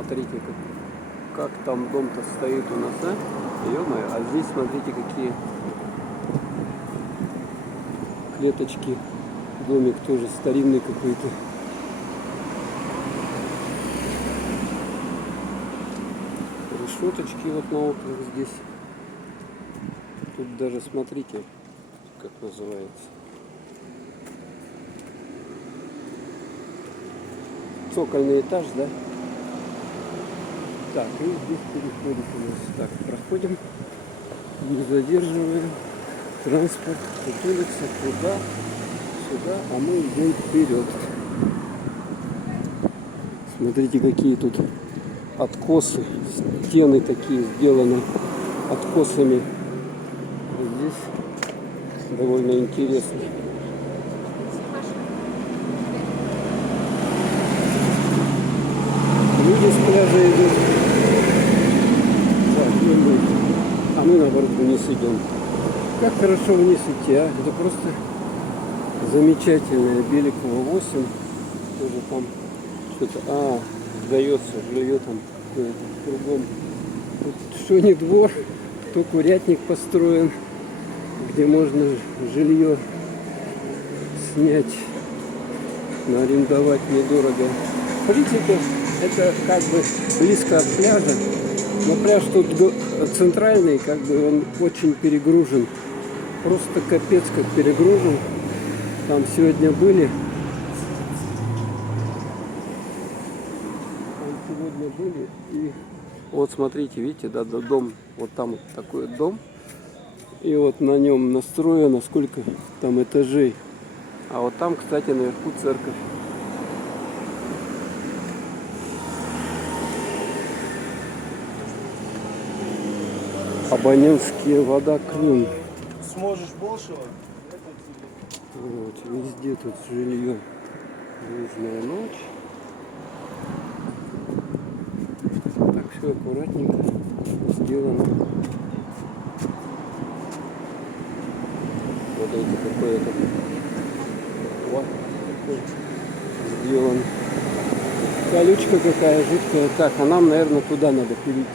Смотрите, как там дом-то стоит у нас, да? Ё-моё, а здесь смотрите, какие клеточки. Домик тоже старинный какой-то. Решеточки вот на окнах здесь. Тут даже смотрите, как называется. Цокольный этаж, да? Так, и здесь переходит у нас. Так, проходим, не задерживаем транспорт, тут улица, туда, сюда, а мы идем вперед. Смотрите, какие тут откосы, стены такие сделаны откосами. Вот здесь довольно интересно. Люди с пляжа идут. А мы наоборот вниз идем. Как хорошо вниз идти, а? Это просто замечательное. Беликова 8. Тоже там что-то, сдается жилье там кругом. Тут что не двор, то курятник построен, где можно жилье снять, арендовать недорого. В принципе, это как бы близко от пляжа, но пляж тут центральный, как бы он очень перегружен. Просто капец как перегружен. Там сегодня были. И вот смотрите, видите, да, дом, вот там вот такой дом. И вот на нем настроено сколько там этажей. А вот там, кстати, наверху церковь. Абонентские вода Крым. Сможешь большего? Вот, везде тут жилье. Южная ночь. Так все аккуратненько сделано. Вот это какое-то сделан. Колючка какая жуткая. Так, а нам, наверное, туда надо перейти.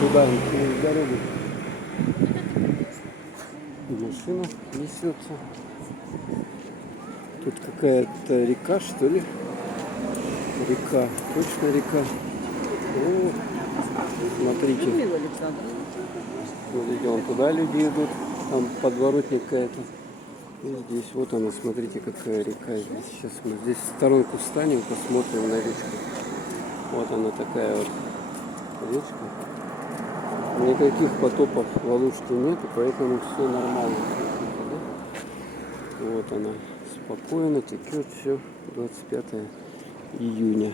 Туда, через дорогу. Машина несется. Тут какая-то река, что ли? Река, точно река. О, смотрите. Смотрите, вон туда люди идут. Там подворотня какая-то. И здесь вот она, смотрите, какая река здесь. Сейчас мы здесь в сторонку встанем, посмотрим на речку. Вот она такая вот речка. Никаких потопов в Алуште нет, поэтому все нормально. Вот она, спокойно текет все. 25 июня.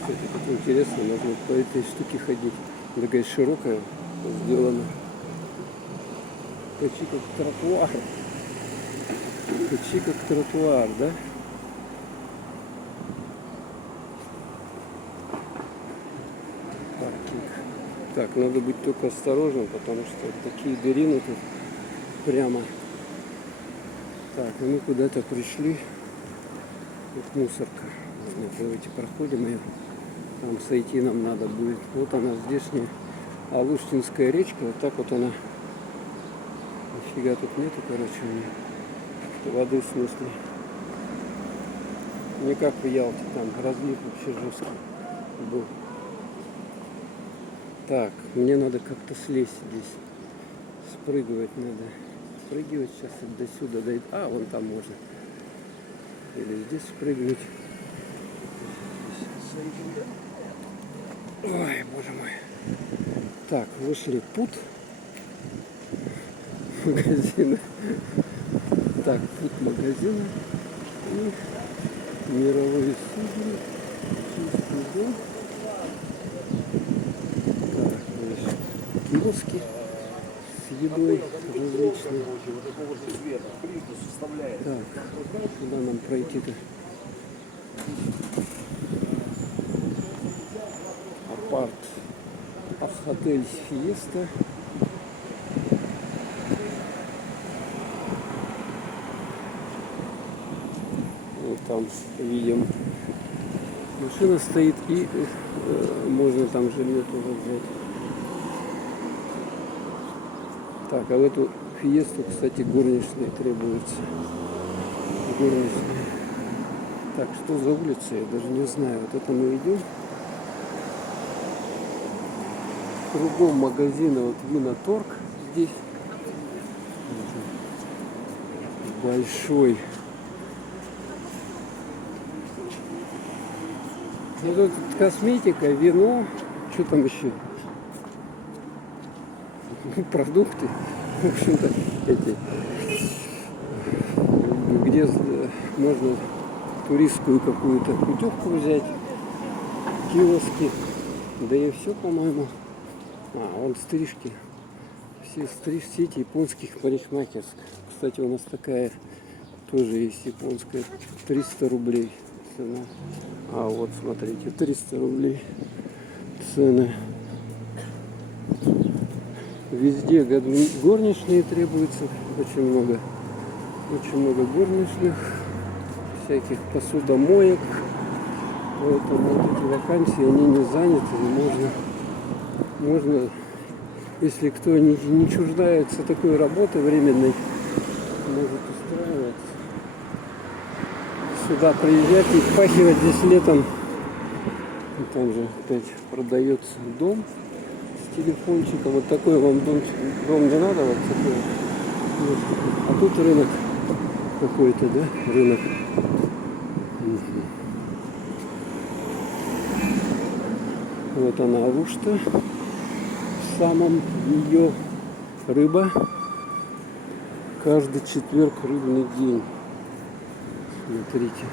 Кстати, как интересно, можно по этой штуке ходить. Такая широкая сделана. Почти как тротуар. Почти как тротуар, да? Паркинг. Так, надо быть только осторожным, потому что такие дырины тут прямо. Так, и мы куда-то пришли. Вот мусорка. Давайте проходим ее. Там сойти нам надо будет. Вот она здешняя Алуштинская речка. Вот так вот она. Нифига тут нету, короче, у нее воды, в смысле. Не как в Ялте, там разлив вообще жесткий был. Так, мне надо как-то слезть здесь. Спрыгивать надо. Спрыгивать сейчас до сюда дойти. А, вон там можно. Или здесь спрыгнуть. Ой, боже мой. Так, вышли путь. Магазина. Так, путь магазина. И мировые судьи. Чистый дом. Так, видишь, киоски с едой различной. Так, куда нам пройти-то? Апарт. отель Фиеста. Вот там видим, машина стоит, и можно там жилье тоже взять. Так, а в эту Фиесту, кстати, горничные требуются. Горничные. Так, что за улица, я даже не знаю. Вот это мы идем. Кругом магазина, вот Виноторг здесь. Большой. Ну, тут косметика, вино, что там еще? Продукты, в общем-то, эти, где можно туристскую какую-то путевку взять, киоски, да и все, по-моему. Вон стрижки, все сети японских парикмахерских. Кстати, у нас такая тоже есть японская, 300 рублей цена. Вот смотрите, 300 рублей цены. Везде горничные требуются, очень много горничных, всяких посудомоек. Поэтому вот эти вакансии, они не заняты. Можно, если кто не чуждается такой работы временной, может устраиваться. Сюда приезжать и впахивать здесь летом. И там же опять продается дом с телефончиком. Вот такой вам дом не надо, вот такой. А тут рынок какой-то, да? Рынок. Вот она, Алушта. В самом ее рыба. Каждый четверг рыбный день. Смотрите.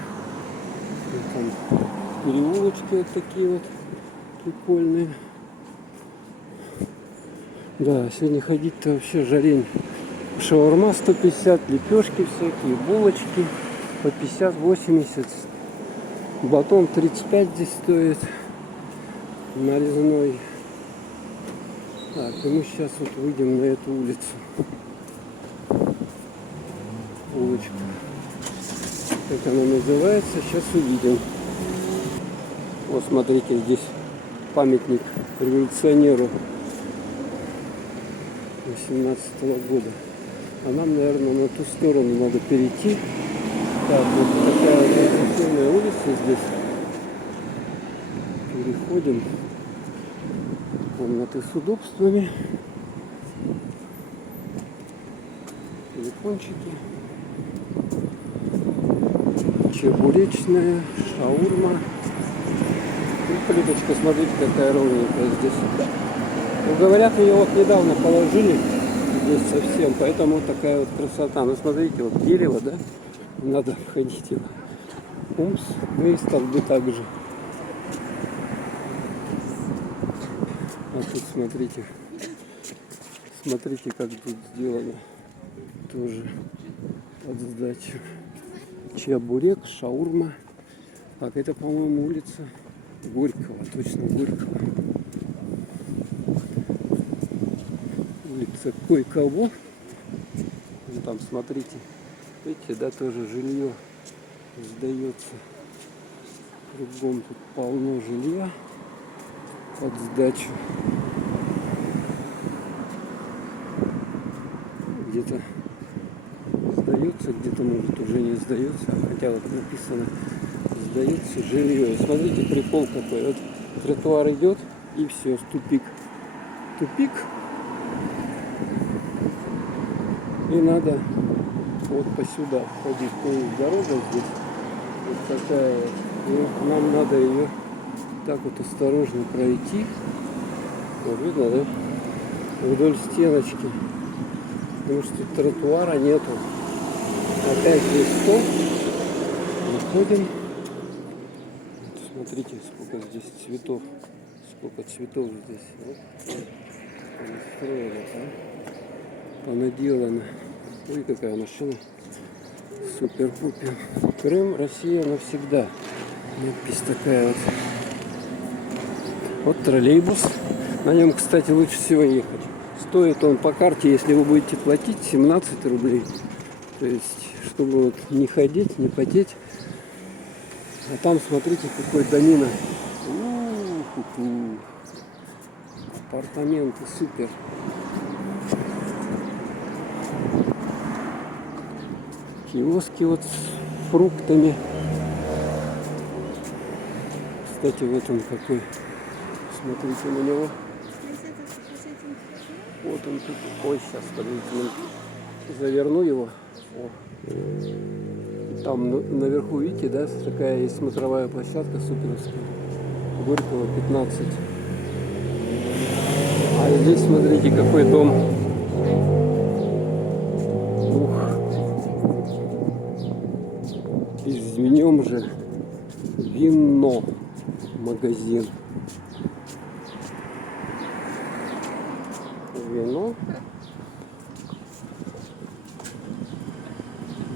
Вот там переулочки вот такие вот прикольные. Да, сегодня ходить-то вообще жарень. Шаурма 150, лепешки всякие, булочки по 50-80. Батон 35 здесь стоит. Нарезной. Так, и мы сейчас вот выйдем на эту улицу. Улочка. Как она называется, сейчас увидим. Вот смотрите, здесь памятник революционеру 18-го года. А нам, наверное, на ту сторону надо перейти. Так, вот такая вот красивая улица здесь. Переходим. Комнаты с удобствами. Телефончики. Чебуречная, шаурма. И плиточка, смотрите, какая ровненькая здесь. Ну, говорят, ее вот недавно положили здесь совсем, поэтому вот такая вот красота. Ну, смотрите, вот дерево, да? Надо обходить его. Умс, ну и столбы также. А тут смотрите. Смотрите, как тут сделано. Тоже под сдачу. Чебурек, шаурма. Так, это, по-моему, улица Горького. Точно Горького. Улица кое-кого. Ну, там, смотрите. Видите, да, тоже жилье сдается. Кругом тут полно жилья под сдачу. Где-то сдается, где-то, может, уже не сдается. Хотя вот написано сдается жилье. Смотрите, прикол какой. Вот тротуар идет, и все, тупик. Тупик. И надо вот по сюда ходить. То есть дорога здесь вот такая вот. И нам надо ее так вот осторожно пройти. Вот видно, да? Вдоль стеночки. Потому что тут тротуара нету. Опять здесь стол. Выходим. Вот, смотрите, сколько здесь цветов. Сколько цветов здесь. Вот. Понастроено, а? Понаделано. Ой, какая машина. Супер-пупер. Крым, Россия навсегда. Надпись такая вот. Вот троллейбус. На нем, кстати, лучше всего ехать. Стоит он по карте, если вы будете платить, 17 рублей. То есть, чтобы вот не ходить, не потеть. А там, смотрите, какой домина. У-ху-ху. Апартаменты, супер. Киоски вот с фруктами. Кстати, вот он какой. Смотрите на него. Вот он тут. Ой, сейчас, подождите, заверну его. О. Там наверху, видите, да, такая есть смотровая площадка суперовская. Горького 15. А здесь, смотрите, какой дом. Ух. Изменем же вино. Магазин. Вино.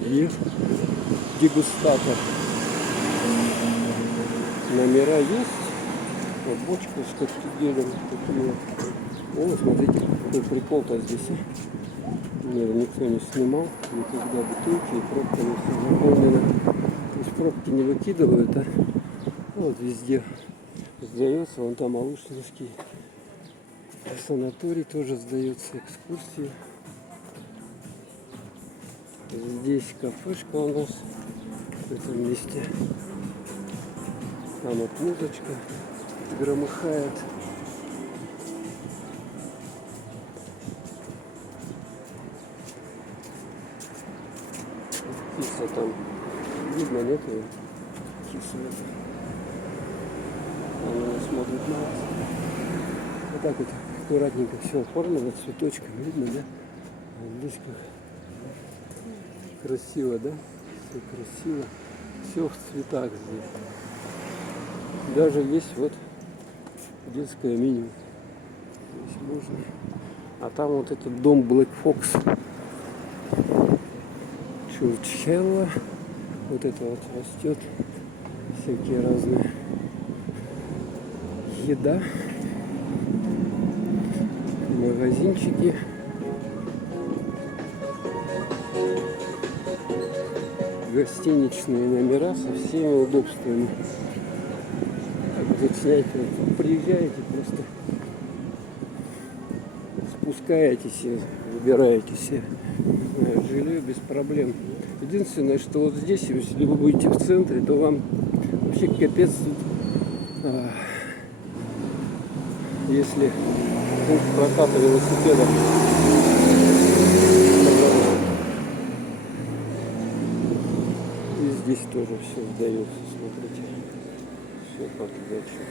И дегустатор. Номера есть. Вот бочка с коктейлем. Такие. О, смотрите, какой прикол-то здесь. Нет, никто не снимал. Никогда бутылки и пробками все заполнено. То есть пробки не выкидывают, а вот везде сдается. Вон там Алушинский санаторий тоже сдается, экскурсии. Здесь кафешка у нас в этом месте. Там вот музычка громыхает. Киса там видно, нет? Киса это. Она смотрит на вас. Вот так вот аккуратненько все оформлено цветочками. Видно, да? А здесь как красиво, да? Все красиво. Все в цветах здесь. Даже есть вот детское меню. Здесь можно. А там вот этот дом Black Fox. Чурчхелла. Вот это вот растет. Всякие разные еда. Магазинчики. Гостиничные номера со всеми удобствами. Так вот снять, вот, приезжаете, просто спускаетесь и выбираете себе жилье без проблем. Единственное, что вот здесь, если вы будете в центре, то вам вообще капец тут, если пункт проката велосипедов. И здесь тоже все сдается, смотрите. Все под дачу.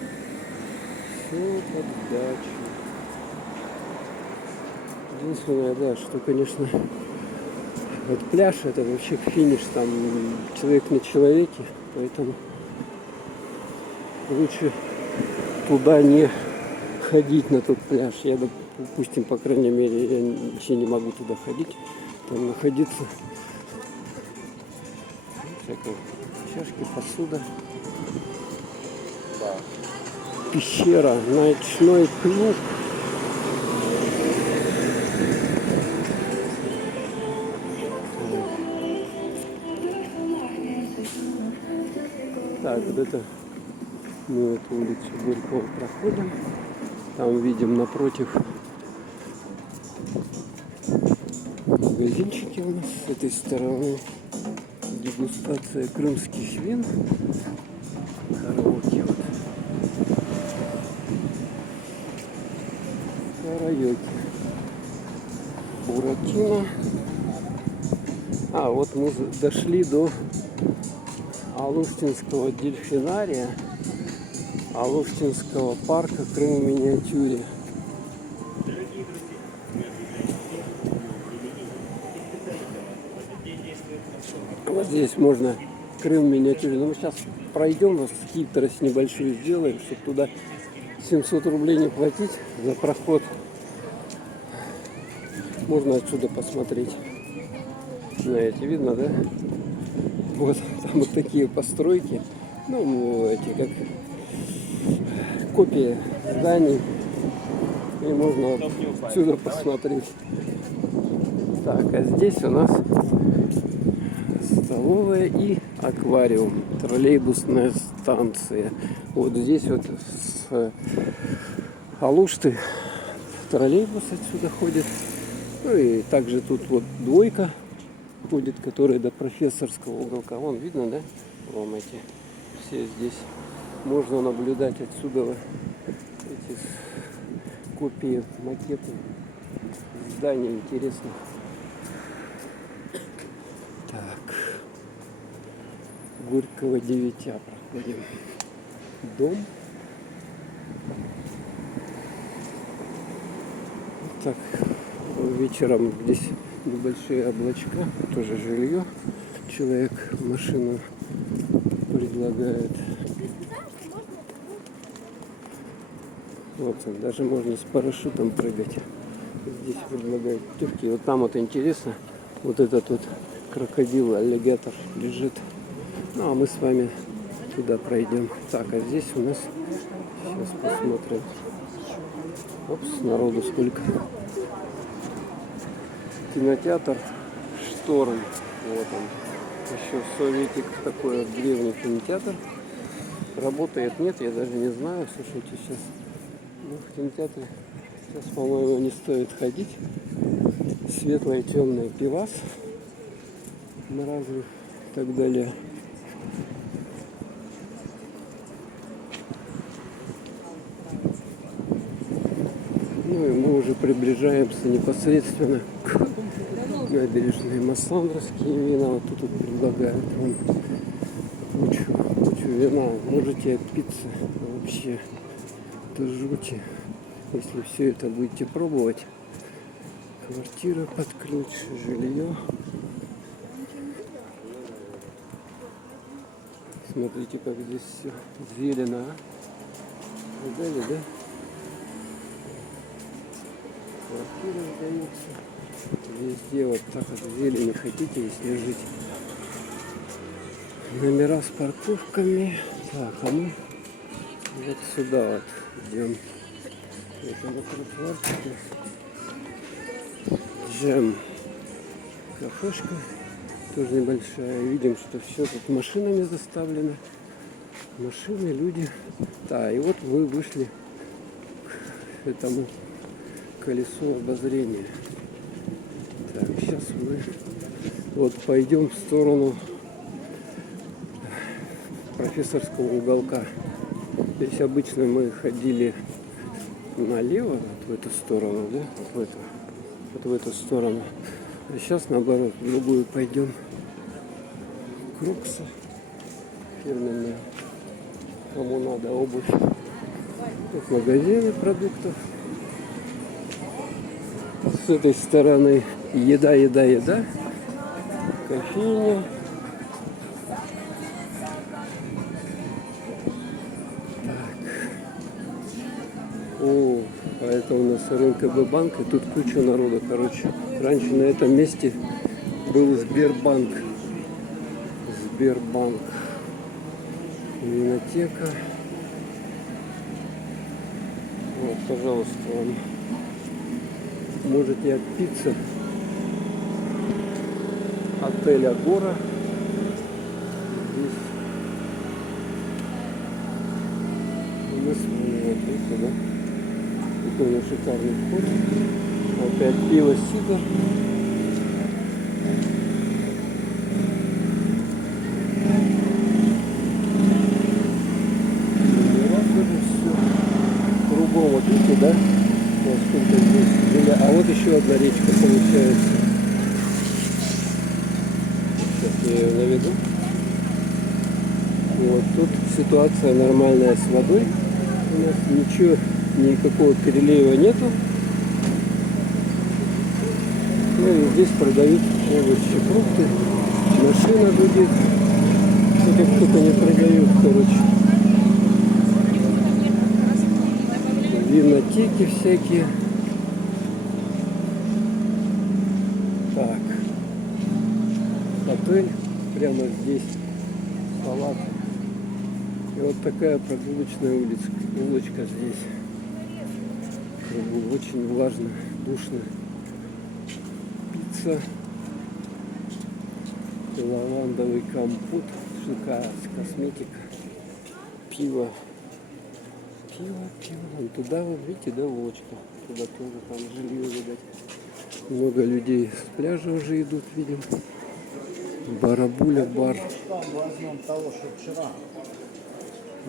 Все под дачу. Единственное, да, что, конечно, вот пляж это вообще финиш, там человек на человеке, поэтому лучше туда не ходить, на тот пляж. Я, допустим, по крайней мере, я вообще не могу туда ходить, там находиться. Всякие чашки, посуда. Да. Пещера, ночной клуб. Так, вот это мы эту улицу Горького проходим. Там видим напротив магазинчики у нас с этой стороны. Дегустация крымских вин. Караоке. Вот. Караоке. Буратино. А, вот мы дошли до Алуштинского дельфинария, Алуштинского парка Крым в миниатюре. Вот здесь можно Крым в миниатюре. Но мы сейчас пройдем, хитрость небольшую сделаем, чтобы туда 700 рублей не платить за проход. Можно отсюда посмотреть. Знаете, видно, да? Вот там вот такие постройки. Ну, эти как копии зданий. И можно отсюда посмотреть. Так, а здесь у нас столовая и аквариум. Троллейбусная станция. Вот здесь вот с Алушты троллейбус отсюда ходит. Ну и также тут вот двойка ходит, которая до Профессорского уголка. Вон видно, да? Вон эти все здесь. Можно наблюдать отсюда эти копии, макеты зданий интересных. Так. Горького 9А проходим. Дом. Так, вечером здесь небольшие облачка, тоже жилье. Человек машину предлагает. Вот, даже можно с парашютом прыгать. Здесь предлагают турки. Вот там вот интересно, вот этот вот крокодил, аллигатор лежит. Ну, а мы с вами туда пройдем. Так, а здесь у нас, сейчас посмотрим. Опс, народу сколько. Кинотеатр Шторм. Вот он. Еще советик, такой вот древний кинотеатр. Работает, нет, я даже не знаю. Слушайте, сейчас в кинотеатре сейчас, по-моему, не стоит ходить. Светлое, темное пивас на разных и так далее. Ну и мы уже приближаемся непосредственно к набережной Массандровские вина. Вот тут вот предлагают вам кучу вина. Можете отпиться вообще до жути, если все это будете пробовать. Квартира под ключ, жилье. Смотрите, как здесь все зелено. Видали, да? Квартира сдается. Везде вот так вот зелени хотите, если жить. Номера с парковками. Так, а мы вот сюда вот идем. Это на тротуарчике. Джем. Кафешка. Тоже небольшая. Видим, что все тут машинами заставлено. Машины, люди. Да, и вот мы вышли к этому колесу обозрения. Так, сейчас мы вот пойдем в сторону Профессорского уголка. Здесь обычно мы ходили налево, вот в эту сторону, да, вот в эту сторону. А сейчас наоборот, в другую пойдем. Кроксы фирменные. Кому надо обувь. Тут магазины продуктов. С этой стороны еда. Кофейня. О, а это у нас РНКБ банк, и тут куча народа, короче. Раньше на этом месте был Сбербанк. Винотека. Вот, пожалуйста, вам можете отпиться. Отель Агора. Здесь мы с вами вот это, да? Такой шикарный вход. Опять пиво Сидор. Кругом вот видите, да? Вот сколько здесь. А вот еще одна речка получается. Сейчас я ее наведу. Вот тут ситуация нормальная с водой. У нас ничего, никакого перелива нету. Ну и здесь продают овощи, фрукты. Машина гудит. Что кто-то не продают, короче. Винотеки всякие. Так. Отель прямо здесь. Палата. И вот такая прогулочная улочка здесь. Крыму очень влажно, душно. Пицца, лавандовый компот, шикарно, косметика, пиво. Пиво. Вон туда, вот видите, да, лодочка. Туда тоже там жилье, видать. Много людей с пляжа уже идут, видим. Барабуля бар. Возьмем того, что вчера.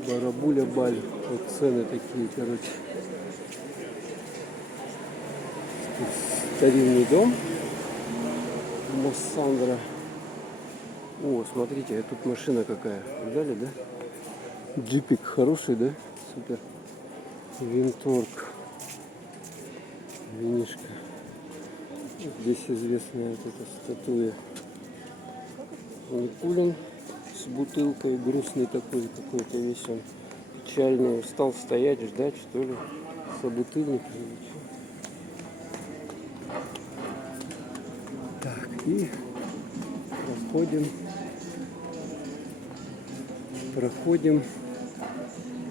Барабуля баль. Вот цены такие, короче. Тут старинный дом. Моссандра. О, смотрите, а тут машина какая. Видали, да? Джипик хороший, да? Супер. Винторг. Винишка. Здесь известная вот эта статуя. Никулин с бутылкой, грустный такой какой-то весь он. Печальный. Устал стоять, ждать, что ли? Собутыльник или что? Так, и проходим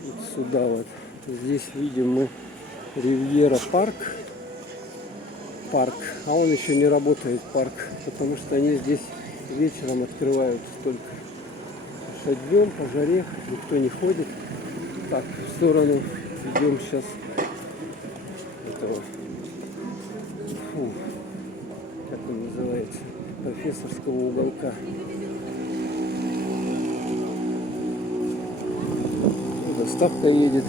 вот сюда вот. Здесь видим мы Ривьера парк, а он еще не работает, парк, потому что они здесь вечером открывают только. А днем по жаре никто не ходит. Так, в сторону идем сейчас этого, как он называется, профессорского уголка. Доставка едет.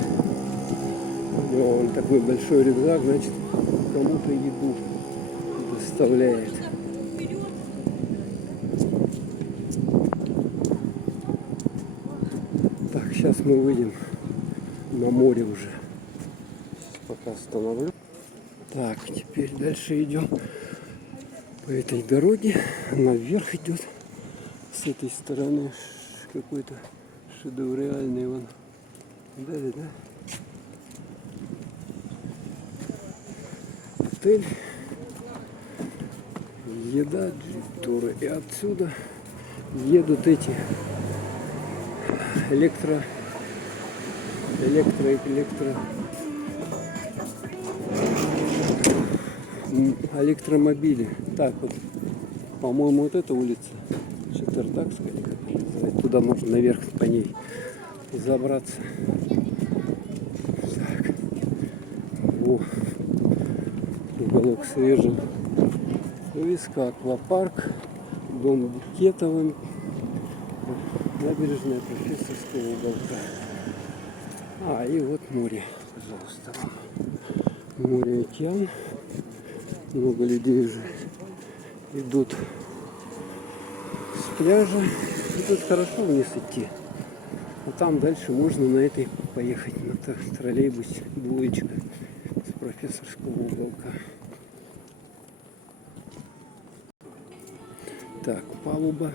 Он такой большой рюкзак, значит, кому-то еду доставляет. Так, сейчас мы выйдем на море уже. Сейчас пока остановлю. Так, теперь дальше идем по этой дороге. Наверх идет. С этой стороны какой-то шедевриальный вон. Дали, да? Отель, еда, туры. И отсюда едут эти электромобили. Так вот, по-моему, вот эта улица Четвертакская, как ее называют. Туда можно наверх по ней забраться. Так. О, уголок свежий. Виска, аквапарк, дом Букетовым, набережная профессорского уголка. И вот море, пожалуйста. Море, океан. Много людей уже идут с пляжа. И тут хорошо вниз идти. А там дальше можно на этой поехать, на троллейбусе, двоечка с профессорского уголка. Так, палуба.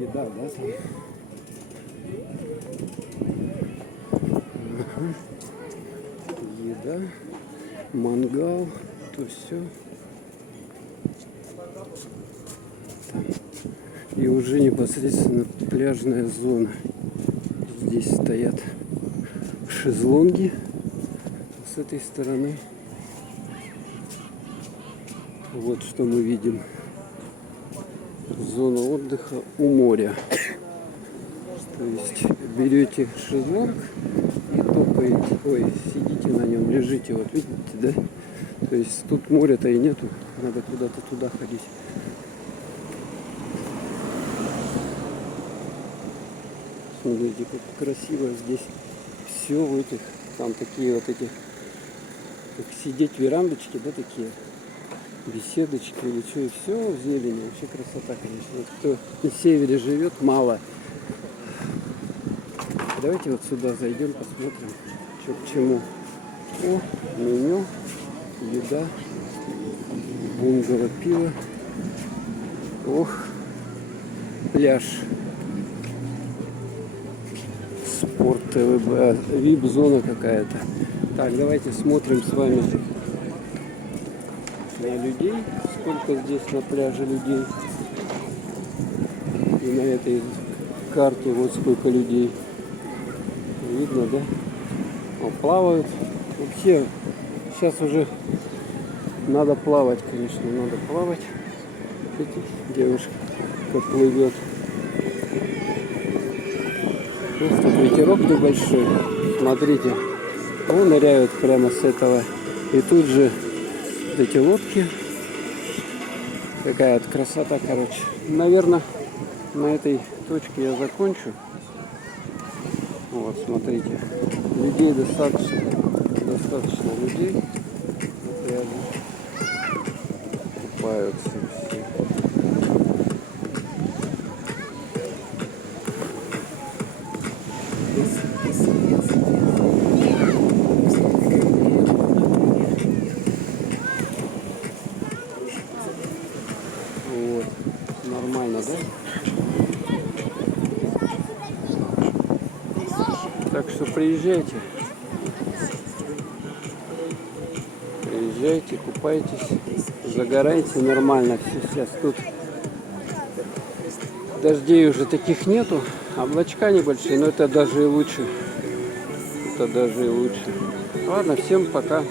Еда, да, там? Ага. Еда, мангал, то все. Там. И уже непосредственно пляжная зона. Здесь стоят шезлонги. С этой стороны вот что мы видим. Зона отдыха у моря. То есть берете шезлонг и топаете, сидите на нем, лежите, вот видите, да? То есть тут моря-то и нету, надо куда-то туда ходить. Смотрите, как красиво здесь все в этих, там такие вот эти, как сидеть верандочки, да, такие. Беседочки или что, и все в зелени. Вообще красота, конечно. Вот кто на севере живет, мало. Давайте вот сюда зайдем, посмотрим, что к чему. О, меню, еда, бунгало, пиво. Ох, пляж. Спорт ТВБ, вип-зона какая-то. Так, давайте смотрим с вами на людей, сколько здесь на пляже людей, и на этой карте вот сколько людей видно, да? Плавают Вообще, сейчас уже надо плавать, конечно, надо плавать. Видите, девушка как плывет. Тут ветерок небольшой. Смотрите, он ныряют прямо с этого. И тут же вот эти лодки. Какая вот красота, короче. Наверное, на этой точке я закончу. Вот, смотрите. Людей достаточно. Достаточно людей. Вот рядом. Купаются все. Вот. Нормально, да? Так что приезжайте. Приезжайте, купайтесь, загорайте нормально. Все сейчас тут дождей уже таких нету. Облачка небольшие, но это даже и лучше. Это даже и лучше. Ладно, всем пока.